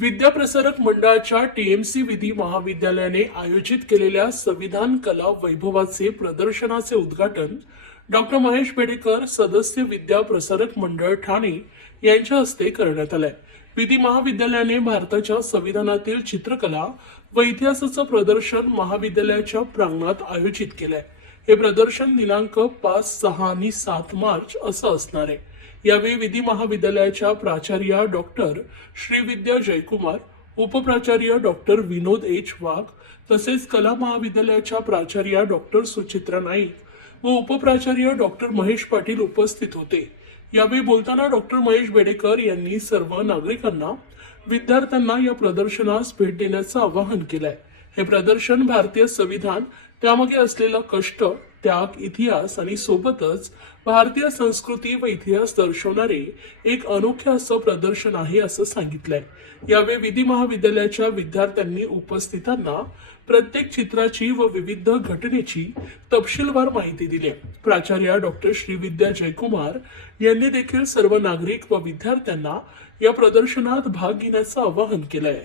विद्याप्रसारक मंडळाच्या टीएमसी विधी महाविद्यालयाने आयोजित केलेल्या संविधान कला वैभवाचे प्रदर्शनाचे उद्घाटन डॉक्टर महेश बेडेकर सदस्य विद्या प्रसारक मंडळ ठाणे यांच्या हस्ते करण्यात आले। विधी महाविद्यालयाने भारताच्या संविधानातील चित्रकला व इतिहासाचं प्रदर्शन महाविद्यालयाच्या प्रांगणात आयोजित केलंय। हे प्रदर्शन दिनांक 5, 6 आणि 7 मार्च असं असणार आहे। यावेळी विधी महाविद्यालयाच्या प्राचार्य डॉक्टर श्रीविद्या जयकुमार, उपप्राचार्य डॉक्टर विनोद एच वाघ तसेच कला महाविद्यालयाच्या प्राचार्य डॉक्टर सुचित्रा नाईक व उपप्राचार्य डॉक्टर महेश पाटील उपस्थित होते। यावेळी बोलताना डॉक्टर महेश बेडेकर यांनी सर्व नागरिकांना विद्यार्थ्यांना या प्रदर्शनास भेट देण्याचं आवाहन केलंय। हे प्रदर्शन भारतीय संविधान, त्यामागे असलेला कष्ट, त्याग, इतिहास आणि सोबतच भारतीय संस्कृती व इतिहास दर्शवणारे एक अनोखे असं प्रदर्शन आहे असं सांगितलंय। यावेळी विधी महाविद्यालयाच्या विद्यार्थ्यांनी उपस्थितांना प्रत्येक चित्राची व विविध घटनेची तपशीलवार माहिती दिली। प्राचार्य डॉक्टर श्रीविद्या जयकुमार यांनी देखील सर्व नागरिक व विद्यार्थ्यांना या प्रदर्शनात भाग घेण्याचं आवाहन केलंय।